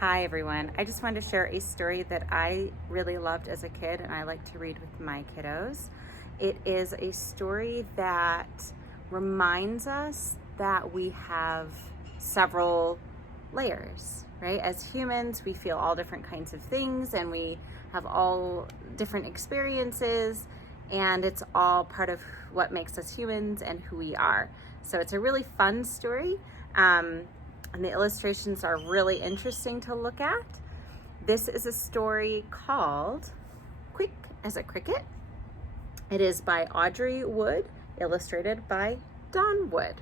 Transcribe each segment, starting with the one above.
Hi everyone. I just wanted to share a story that I really loved as a kid and I like to read with my kiddos. It is a story that reminds us that we have several layers, right? As humans, we feel all different kinds of things and we have all different experiences, and it's all part of what makes us humans and who we are. So it's a really fun story. And the illustrations are really interesting to look at. This is a story called Quick as a Cricket. It is by Audrey Wood, illustrated by Don Wood.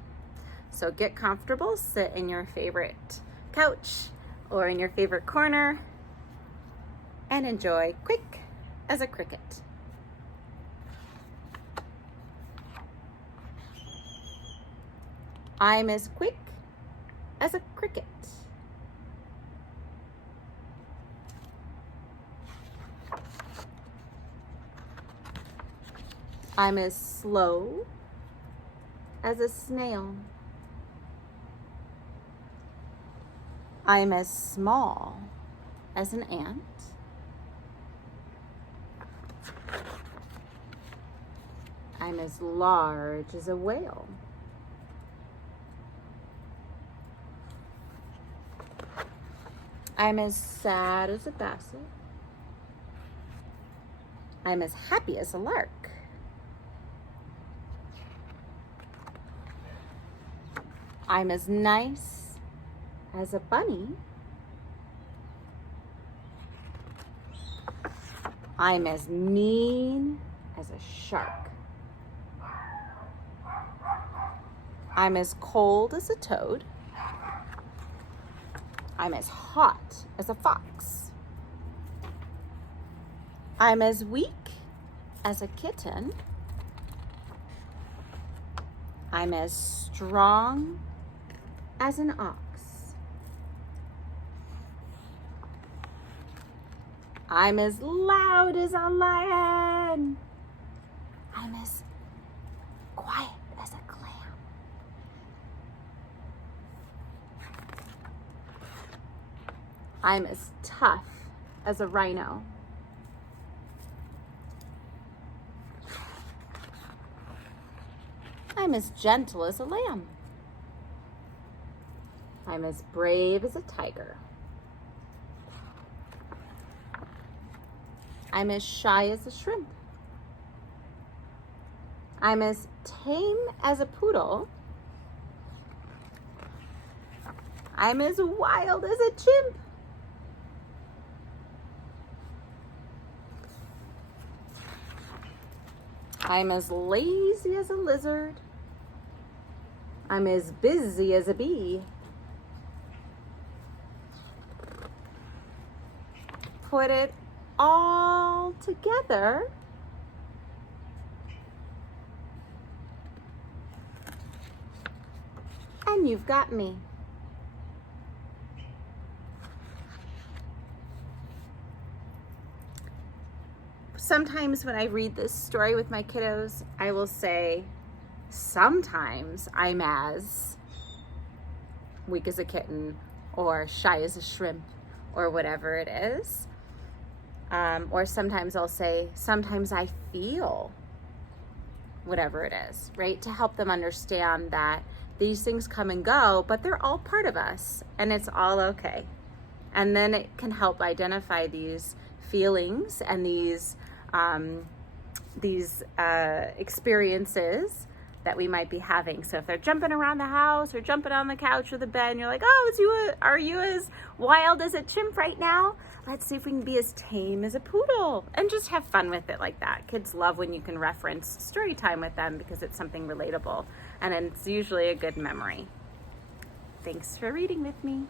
So get comfortable, sit in your favorite couch or in your favorite corner and enjoy Quick as a Cricket. I'm as quick as a cricket. I'm as slow as a snail. I'm as small as an ant. I'm as large as a whale. I'm as sad as a basset. I'm as happy as a lark. I'm as nice as a bunny. I'm as mean as a shark. I'm as cold as a toad. I'm as hot as a fox. I'm as weak as a kitten. I'm as strong as an ox. I'm as loud as a lion. I'm as quiet as a clam. I'm as tough as a rhino. I'm as gentle as a lamb. I'm as brave as a tiger. I'm as shy as a shrimp. I'm as tame as a poodle. I'm as wild as a chimp. I'm as lazy as a lizard. I'm as busy as a bee. Put it all together and you've got me. Sometimes when I read this story with my kiddos, I will say, sometimes I'm as weak as a kitten or shy as a shrimp or whatever it is. Or sometimes I'll say, sometimes I feel whatever it is, right? To help them understand that these things come and go, but they're all part of us and it's all okay. And then it can help identify these feelings and these experiences that we might be having. So if they're jumping around the house or jumping on the couch or the bed and you're like, oh, are you as wild as a chimp right now? Let's see if we can be as tame as a poodle, and just have fun with it like that. Kids love when you can reference story time with them because it's something relatable and it's usually a good memory. Thanks for reading with me.